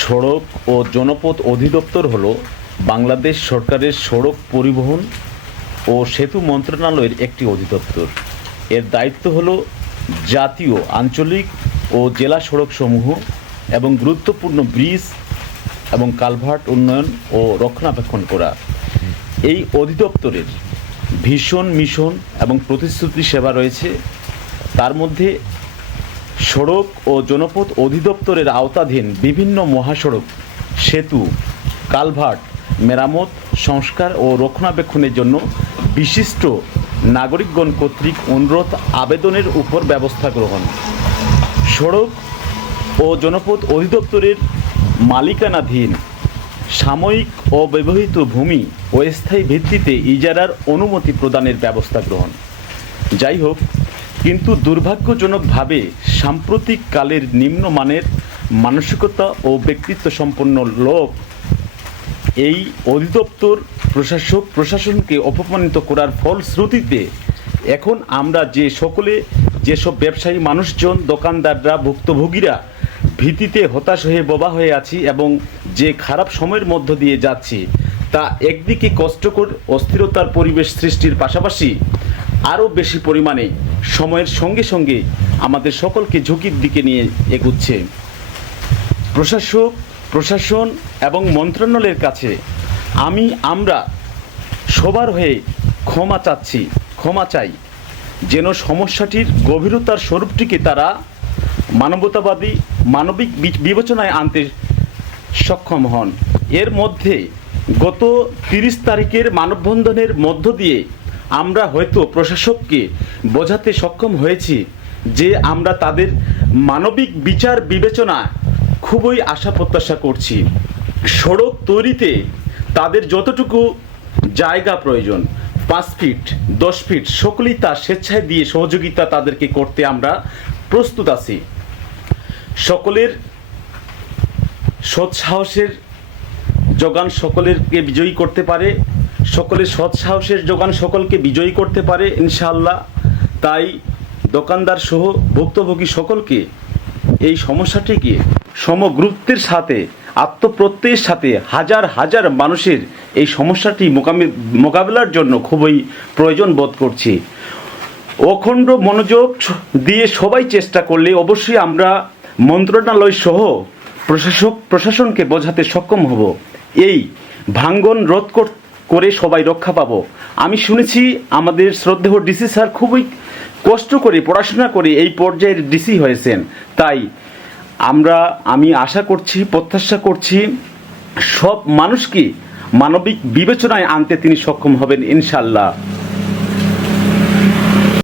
সড়ক ও জনপথ অধিদপ্তর হল বাংলাদেশ সরকারের সড়ক পরিবহন ও সেতু মন্ত্রণালয়ের একটি অধিদপ্তর। এর দায়িত্ব হল জাতীয়, আঞ্চলিক ও জেলা সড়কসমূহ এবং গুরুত্বপূর্ণ ব্রিজ এবং কালভার্ট উন্নয়ন ও রক্ষণাবেক্ষণ করা। এই অধিদপ্তরের ভীষণ মিশন এবং প্রতিশ্রুতি সেবা রয়েছে। তার মধ্যে সড়ক ও জনপথ অধিদপ্তরের আওতাধীন বিভিন্ন মহাসড়ক, সেতু, কালভার্ট, মেরামত, সংস্কার ও রক্ষণাবেক্ষণের জন্য বিশিষ্ট নাগরিকগণ কর্তৃক অনুরোধ আবেদনের উপর ব্যবস্থা গ্রহণ। সড়ক ও জনপথ অধিদপ্তরের মালিকানাধীন সাময়িক ও ব্যবহৃত ভূমি ও স্থায়ী ভিত্তিতে ইজারার অনুমতি প্রদানের ব্যবস্থা গ্রহণ। যাই হোক কিন্তু দুর্ভাগ্যজনকভাবে সাম্প্রতিক কালের নিম্নমানের মানসিকতা ও ব্যক্তিত্ব সম্পন্ন লোক এই অধিদপ্তর প্রশাসক প্রশাসনকে অপমানিত করার ফলশ্রুতিতে এখন আমরা যে সকলে যেসব ব্যবসায়ী মানুষজন, দোকানদাররা, ভুক্তভোগীরা ভীতিতে হতাশ হয়ে বোবা হয়ে আছি এবং যে খারাপ সময়ের মধ্য দিয়ে যাচ্ছি, তা একদিকে কষ্টকর অস্থিরতার পরিবেশ সৃষ্টির পাশাপাশি আরও বেশি পরিমাণে সময়ের সঙ্গে সঙ্গে আমাদের সকলকে ঝুঁকির দিকে নিয়ে এগুচ্ছে। প্রশাসক, প্রশাসন এবং মন্ত্রণালয়ের কাছে আমি, আমরা সবার হয়ে ক্ষমা চাচ্ছি, ক্ষমা চাই। যেন সমস্যাটির গভীরতার স্বরূপটিকে তারা মানবতাবাদী, মানবিক বিবেচনায় আনতে সক্ষম হন। এর মধ্যে গত তিরিশ তারিখের মানববন্ধনের মধ্য দিয়ে আমরা হয়তো প্রশাসককে বোঝাতে সক্ষম হয়েছি যে আমরা তাদের মানবিক বিচার বিবেচনা খুবই আশা প্রত্যাশা করছি। সড়ক তৈরিতে তাদের যতটুকু জায়গা প্রয়োজন, পাঁচ ফিট, দশ ফিট, সকলেই তা স্বেচ্ছায় দিয়ে সহযোগিতা তাদেরকে করতে আমরা প্রস্তুত আছি। সকলের সৎসাহসের যোগান সকলেরকে বিজয়ী করতে পারে। সকলের সৎসাহসের যোগান সকলকে বিজয়ী করতে পারে ইনশাআল্লাহ। তাই দোকানদার সহ ভুক্তভোগী সকলকে এই সমস্যাটিকে সমগুরুত্বের সাথে, আত্মপ্রত্যয়ের সাথে হাজার হাজার মানুষের এই সমস্যাটি মোকাবিলার জন্য খুবই প্রয়োজন বোধ করছি। অখণ্ড মনোযোগ দিয়ে সবাই চেষ্টা করলে অবশ্যই আমরা মন্ত্রণালয় সহ প্রশাসক, প্রশাসনকে বোঝাতে সক্ষম হব। এই ভাঙ্গন রোধ কর- করে সবাই রক্ষা পাবো। আমি শুনেছি আমাদের শ্রদ্ধেহ ডিসি স্যার খুবই কষ্ট করে, পড়াশোনা করে এই পর্যায়ের ডিসি হয়েছেন। তাই আমরা, আমি আশা করছি, প্রত্যাশা করছি সব মানুষকে মানবিক বিবেচনায় আনতে তিনি সক্ষম হবেন ইনশাল্লাহ।